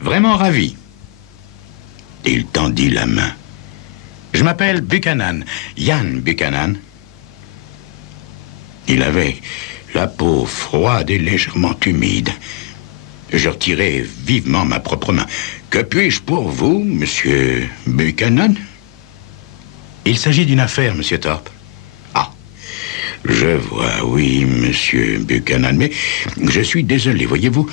Vraiment ravi. Il tendit la main. Je m'appelle Buchanan, Ian Buchanan. Il avait la peau froide et légèrement humide. Je retirai vivement ma propre main. Que puis-je pour vous, monsieur Buchanan? Il s'agit d'une affaire, monsieur Thorpe. Ah, je vois, oui, monsieur Buchanan, mais je suis désolé, voyez-vous.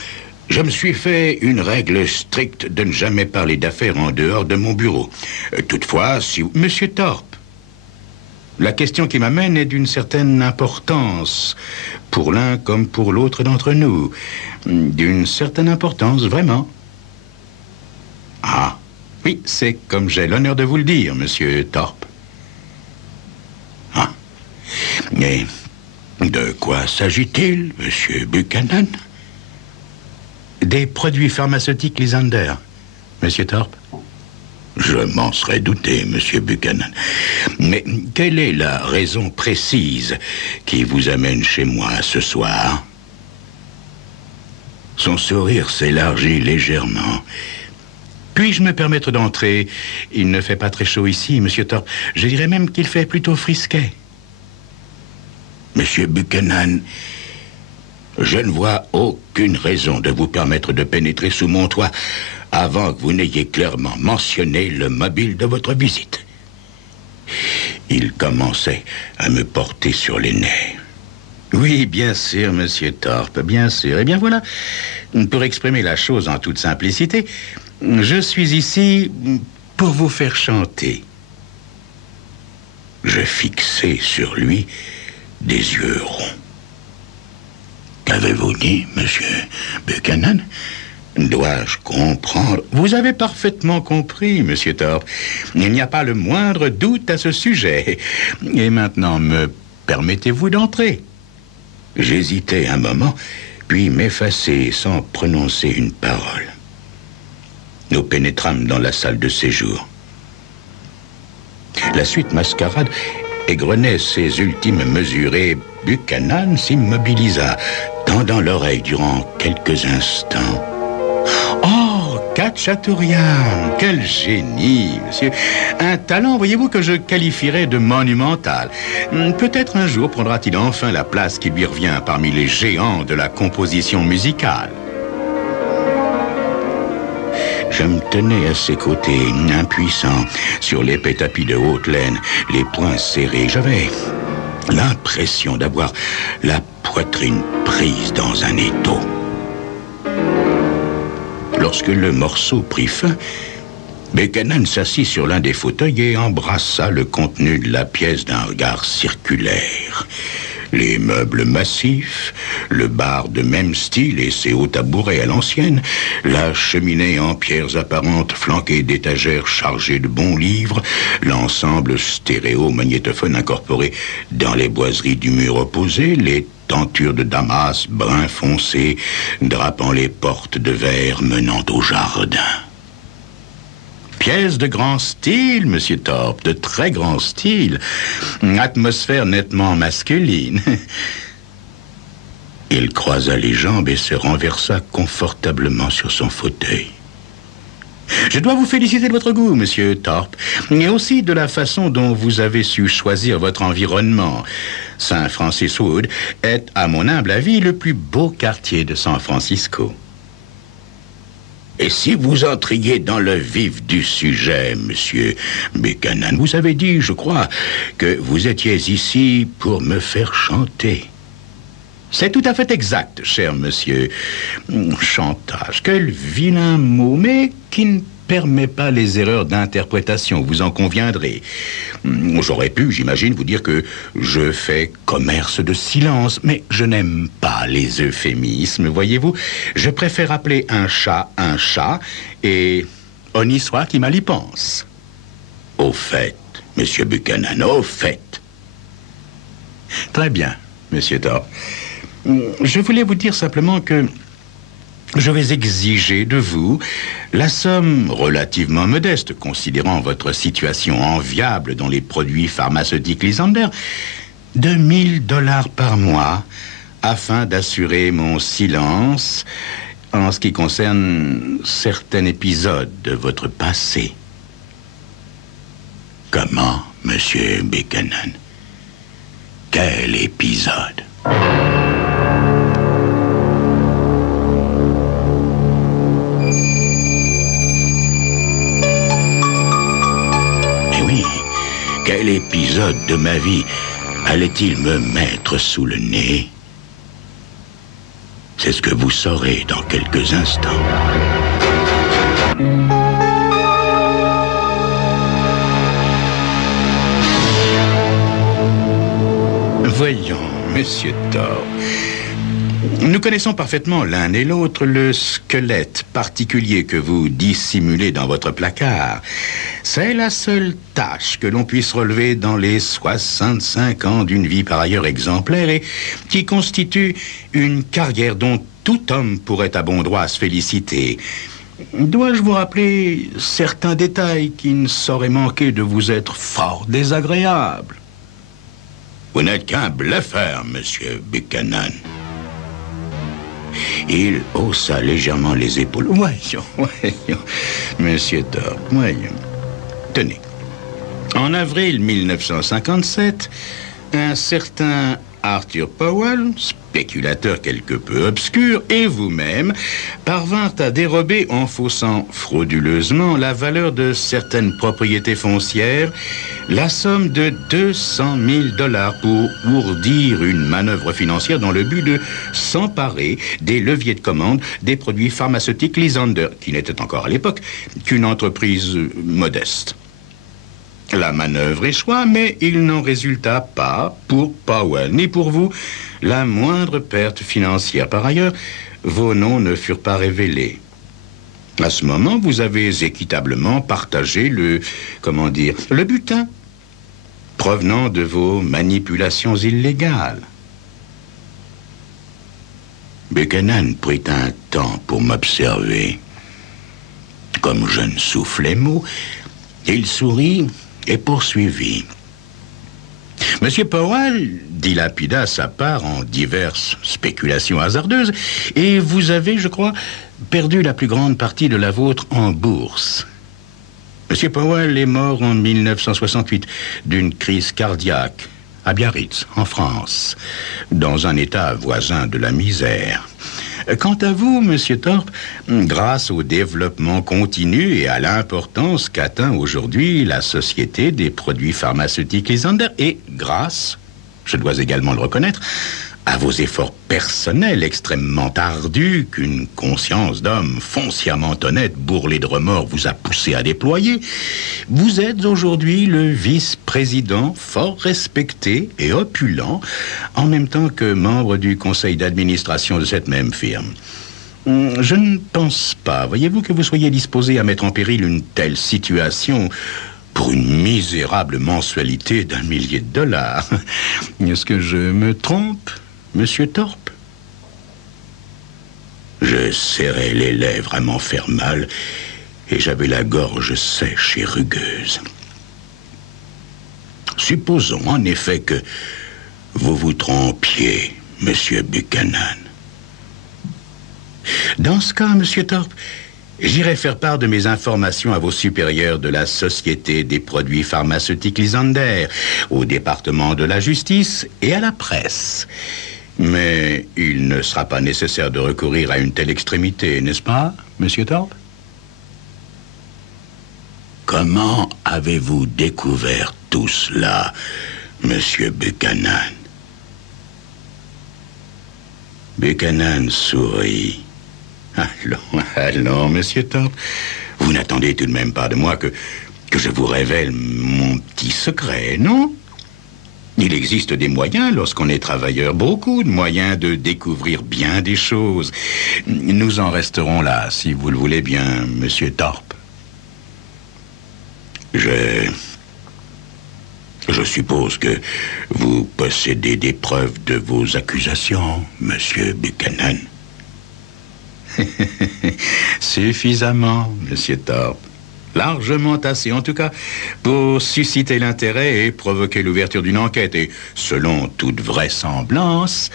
Je me suis fait une règle stricte de ne jamais parler d'affaires en dehors de mon bureau. Toutefois, si vous... Monsieur Thorpe, la question qui m'amène est d'une certaine importance, pour l'un comme pour l'autre d'entre nous. D'une certaine importance, vraiment. Ah, oui, c'est comme j'ai l'honneur de vous le dire, monsieur Thorpe. Ah, mais de quoi s'agit-il, monsieur Buchanan? Des produits pharmaceutiques Lysander, monsieur Thorpe. Je m'en serais douté, monsieur Buchanan. Mais quelle est la raison précise qui vous amène chez moi ce soir? Son sourire s'élargit légèrement. Puis-je me permettre d'entrer? Il ne fait pas très chaud ici, monsieur Thorpe. Je dirais même qu'il fait plutôt frisquet. Monsieur Buchanan, je ne vois aucune raison de vous permettre de pénétrer sous mon toit avant que vous n'ayez clairement mentionné le mobile de votre visite. Il commençait à me porter sur les nerfs. Oui, bien sûr, monsieur Thorpe, bien sûr. Eh bien voilà, pour exprimer la chose en toute simplicité, je suis ici pour vous faire chanter. Je fixai sur lui des yeux ronds. Qu'avez-vous dit, monsieur Buchanan? Dois-je comprendre? Vous avez parfaitement compris, monsieur Thorpe. Il n'y a pas le moindre doute à ce sujet. Et maintenant, me permettez-vous d'entrer? J'hésitai un moment, puis m'effaçai sans prononcer une parole. Nous pénétrâmes dans la salle de séjour. La suite mascarade égrenait ses ultimes mesures et Buchanan s'immobilisa, tendant l'oreille durant quelques instants. Oh, Khatchatourian, quel génie, monsieur. Un talent, voyez-vous, que je qualifierais de monumental. Peut-être un jour prendra-t-il enfin la place qui lui revient parmi les géants de la composition musicale. Je me tenais à ses côtés, impuissant, sur l'épais tapis de haute laine, les poings serrés. J'avais l'impression d'avoir la poitrine prise dans un étau. Lorsque le morceau prit fin, Buchanan s'assit sur l'un des fauteuils et embrassa le contenu de la pièce d'un regard circulaire. Les meubles massifs, le bar de même style et ses hauts tabourets à l'ancienne, la cheminée en pierres apparentes flanquée d'étagères chargées de bons livres, l'ensemble stéréo-magnétophone incorporé dans les boiseries du mur opposé, les tentures de damas brun foncé drapant les portes de verre menant au jardin. Pièce de grand style, monsieur Thorpe, de très grand style. Atmosphère nettement masculine. Il croisa les jambes et se renversa confortablement sur son fauteuil. Je dois vous féliciter de votre goût, monsieur Thorpe, et aussi de la façon dont vous avez su choisir votre environnement. Saint Francis Wood est, à mon humble avis, le plus beau quartier de San Francisco. Et si vous entriez dans le vif du sujet, monsieur Buchanan, vous avez dit, je crois, que vous étiez ici pour me faire chanter. C'est tout à fait exact, cher monsieur. Chantage, quel vilain mot, mais qui ne permet pas les erreurs d'interprétation, vous en conviendrez. J'aurais pu, j'imagine, vous dire que je fais commerce de silence, mais je n'aime pas les euphémismes, voyez-vous. Je préfère appeler un chat, et honni soit qui mal y pense. Au fait, monsieur Buchanan, au fait. Très bien, monsieur Thorpe. Je voulais vous dire simplement que je vais exiger de vous la somme relativement modeste, considérant votre situation enviable dans les produits pharmaceutiques Lysander, de $1000 par mois, afin d'assurer mon silence en ce qui concerne certains épisodes de votre passé. Comment, Monsieur Buchanan? Quel épisode? Mais oui, quel épisode de ma vie allait-il me mettre sous le nez? C'est ce que vous saurez dans quelques instants. Voyons, Monsieur Thorpe. Nous connaissons parfaitement l'un et l'autre le squelette particulier que vous dissimulez dans votre placard. C'est la seule tâche que l'on puisse relever dans les 65 ans d'une vie par ailleurs exemplaire et qui constitue une carrière dont tout homme pourrait à bon droit se féliciter. Dois-je vous rappeler certains détails qui ne sauraient manquer de vous être fort désagréables? Vous n'êtes qu'un bluffeur, Monsieur Buchanan. Il haussa légèrement les épaules. Voyons, Monsieur Thorpe, voyons. Tenez, en avril 1957, un certain Arthur Powell, spéculateur quelque peu obscur, et vous-même, parvinrent à dérober en faussant frauduleusement la valeur de certaines propriétés foncières, la somme de 200 000 $ pour ourdir une manœuvre financière dans le but de s'emparer des leviers de commande des produits pharmaceutiques Lysander, qui n'était encore à l'époque qu'une entreprise modeste. La manœuvre échoua, mais il n'en résulta pas, pour Powell ni pour vous, la moindre perte financière. Par ailleurs, vos noms ne furent pas révélés. À ce moment, vous avez équitablement partagé le butin provenant de vos manipulations illégales. Buchanan prit un temps pour m'observer. Comme je ne soufflais mot, il sourit et poursuivit. Monsieur Powell dilapida sa part en diverses spéculations hasardeuses et vous avez, je crois, perdu la plus grande partie de la vôtre en bourse. Monsieur Powell est mort en 1968 d'une crise cardiaque à Biarritz, en France, dans un état voisin de la misère. Quant à vous, Monsieur Thorpe, grâce au développement continu et à l'importance qu'atteint aujourd'hui la Société des produits pharmaceutiques Lysander, et grâce, je dois également le reconnaître, à vos efforts personnels extrêmement ardus qu'une conscience d'homme foncièrement honnête, bourrelé de remords, vous a poussé à déployer, vous êtes aujourd'hui le vice-président fort respecté et opulent, en même temps que membre du conseil d'administration de cette même firme. Je ne pense pas, voyez-vous, que vous soyez disposé à mettre en péril une telle situation pour une misérable mensualité d'1 millier de $. Est-ce que je me trompe, Monsieur Thorpe? Je serrais les lèvres à m'en faire mal et j'avais la gorge sèche et rugueuse. Supposons en effet que vous vous trompiez, Monsieur Buchanan. Dans ce cas, Monsieur Thorpe, j'irai faire part de mes informations à vos supérieurs de la Société des produits pharmaceutiques Lysander, au département de la justice et à la presse. Mais il ne sera pas nécessaire de recourir à une telle extrémité, n'est-ce pas, Monsieur Thorpe? Comment avez-vous découvert tout cela, Monsieur Buchanan? Buchanan sourit. Allons, Monsieur Thorpe, vous n'attendez tout de même pas de moi que je vous révèle mon petit secret, non? Il existe des moyens, lorsqu'on est travailleur, beaucoup de moyens de découvrir bien des choses. Nous en resterons là, si vous le voulez bien, Monsieur Thorpe. Je suppose que vous possédez des preuves de vos accusations, Monsieur Buchanan. Suffisamment, Monsieur Thorpe. Largement assez, en tout cas, pour susciter l'intérêt et provoquer l'ouverture d'une enquête et, selon toute vraisemblance,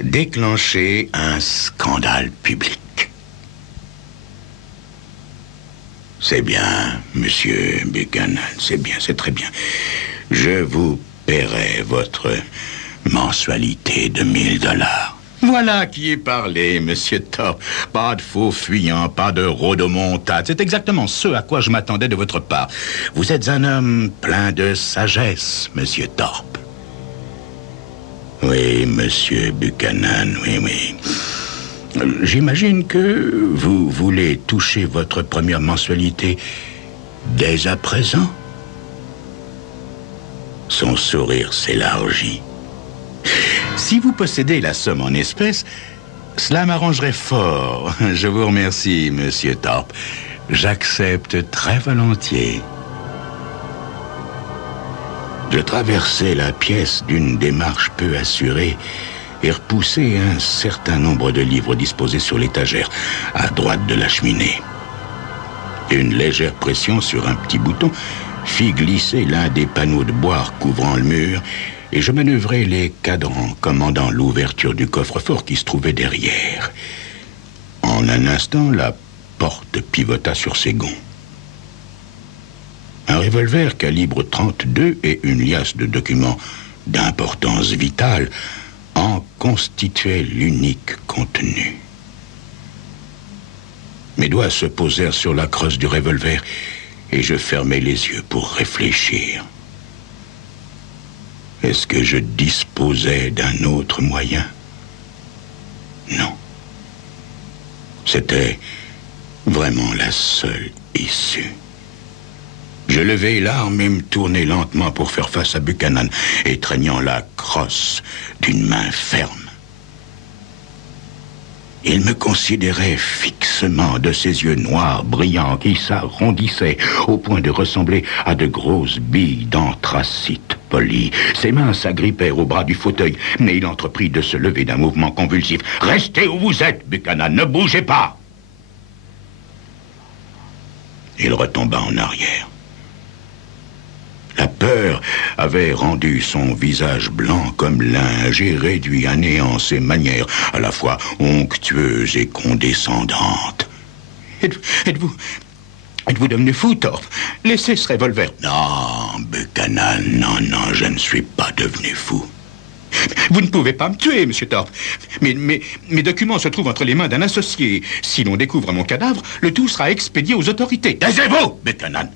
déclencher un scandale public. C'est bien, monsieur Buchanan, c'est bien, c'est très bien. Je vous paierai votre mensualité de $1000. Voilà qui est parlé, monsieur Thorpe. Pas de faux fuyants, pas de rodomontade. C'est exactement ce à quoi je m'attendais de votre part. Vous êtes un homme plein de sagesse, monsieur Thorpe. Oui, monsieur Buchanan, oui, oui. J'imagine que vous voulez toucher votre première mensualité dès à présent. Son sourire s'élargit. Si vous possédez la somme en espèces, cela m'arrangerait fort. Je vous remercie, monsieur Thorpe. J'accepte très volontiers. Je traversai la pièce d'une démarche peu assurée et repoussai un certain nombre de livres disposés sur l'étagère, à droite de la cheminée. Une légère pression sur un petit bouton fit glisser l'un des panneaux de bois couvrant le mur, et je manœuvrai les cadrans commandant l'ouverture du coffre-fort qui se trouvait derrière. En un instant, la porte pivota sur ses gonds. Un revolver calibre 32 et une liasse de documents d'importance vitale en constituaient l'unique contenu. Mes doigts se posèrent sur la crosse du revolver et je fermai les yeux pour réfléchir. Est-ce que je disposais d'un autre moyen? Non. C'était vraiment la seule issue. Je levai l'arme et me tournai lentement pour faire face à Buchanan, étreignant la crosse d'une main ferme. Il me considérait fixement de ses yeux noirs brillants qui s'arrondissaient au point de ressembler à de grosses billes d'anthracite poli. Ses mains s'agrippèrent au bras du fauteuil, mais il entreprit de se lever d'un mouvement convulsif. « Restez où vous êtes, Buchanan, ne bougez pas !» Il retomba en arrière. La peur avait rendu son visage blanc comme linge et réduit à néant ses manières, à la fois onctueuses et condescendantes. Êtes-vous devenu fou, Thorpe? Laissez ce revolver. Non, Buchanan, non, je ne suis pas devenu fou. Vous ne pouvez pas me tuer, monsieur Thorpe. Mes documents se trouvent entre les mains d'un associé. Si l'on découvre mon cadavre, le tout sera expédié aux autorités. Taisez-vous, Buchanan!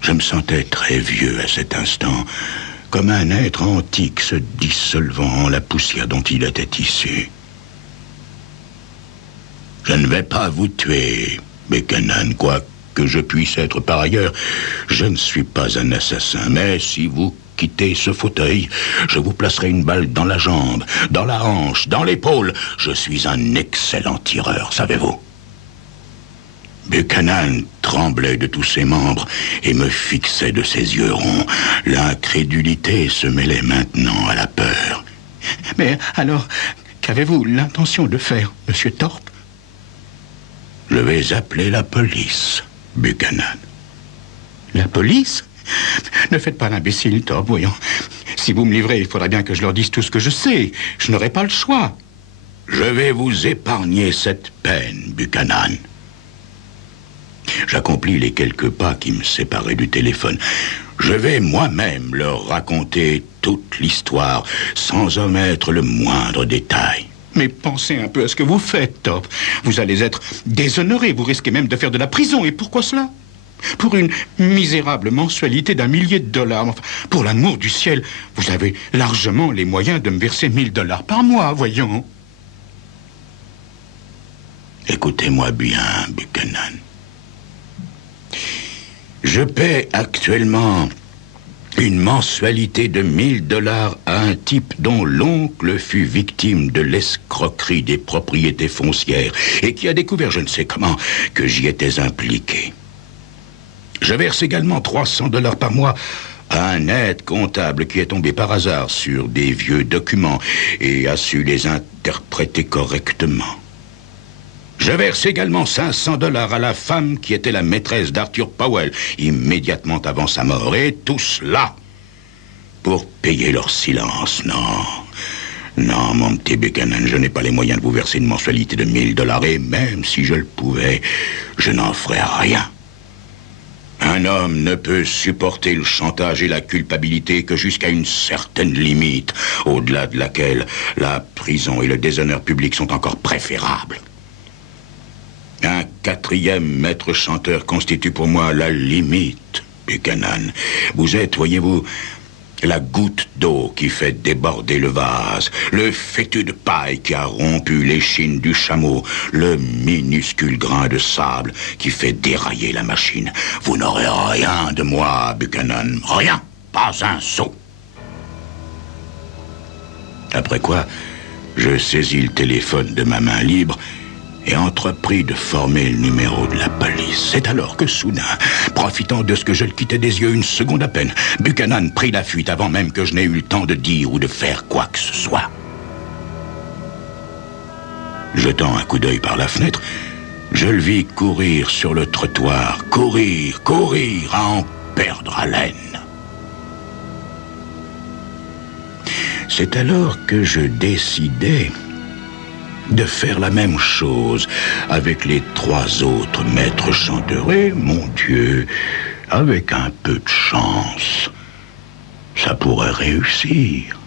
Je me sentais très vieux à cet instant, comme un être antique se dissolvant en la poussière dont il était issu. Je ne vais pas vous tuer, Buchanan, quoi que je puisse être par ailleurs. Je ne suis pas un assassin, mais si vous quittez ce fauteuil, je vous placerai une balle dans la jambe, dans la hanche, dans l'épaule. Je suis un excellent tireur, savez-vous. Buchanan tremblait de tous ses membres et me fixait de ses yeux ronds. L'incrédulité se mêlait maintenant à la peur. Mais alors, qu'avez-vous l'intention de faire, monsieur Thorpe? Je vais appeler la police, Buchanan. La police? Ne faites pas l'imbécile, Thorpe, voyons. Si vous me livrez, il faudra bien que je leur dise tout ce que je sais. Je n'aurai pas le choix. Je vais vous épargner cette peine, Buchanan. J'accomplis les quelques pas qui me séparaient du téléphone. Je vais moi-même leur raconter toute l'histoire, sans omettre le moindre détail. Mais pensez un peu à ce que vous faites, Thorpe. Vous allez être déshonoré, vous risquez même de faire de la prison. Et pourquoi cela? Pour une misérable mensualité d'1 millier de dollars. Enfin, pour l'amour du ciel, vous avez largement les moyens de me verser $1000 par mois, voyons. Écoutez-moi bien, Buchanan. Je paie actuellement une mensualité de $1000 à un type dont l'oncle fut victime de l'escroquerie des propriétés foncières et qui a découvert, je ne sais comment, que j'y étais impliqué. Je verse également $300 par mois à un aide comptable qui est tombé par hasard sur des vieux documents et a su les interpréter correctement. Je verse également $500 à la femme qui était la maîtresse d'Arthur Powell immédiatement avant sa mort. Et tout cela pour payer leur silence. Non, Non, mon petit Buchanan, je n'ai pas les moyens de vous verser une mensualité de $1000, et même si je le pouvais, je n'en ferais rien. Un homme ne peut supporter le chantage et la culpabilité que jusqu'à une certaine limite, au-delà de laquelle la prison et le déshonneur public sont encore préférables. Un 4e maître chanteur constitue pour moi la limite, Buchanan. Vous êtes, voyez-vous, la goutte d'eau qui fait déborder le vase, le fétu de paille qui a rompu l'échine du chameau, le minuscule grain de sable qui fait dérailler la machine. Vous n'aurez rien de moi, Buchanan. Rien. Pas un sou. Après quoi, je saisis le téléphone de ma main libre et entrepris de former le numéro de la police. C'est alors que soudain, profitant de ce que je le quittais des yeux une seconde à peine, Buchanan prit la fuite avant même que je n'ai eu le temps de dire ou de faire quoi que ce soit. Jetant un coup d'œil par la fenêtre, je le vis courir sur le trottoir, courir à en perdre haleine. C'est alors que je décidai de faire la même chose avec les 3 autres maîtres chanteurs. Et, mon Dieu, avec un peu de chance, ça pourrait réussir.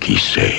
Qui sait ?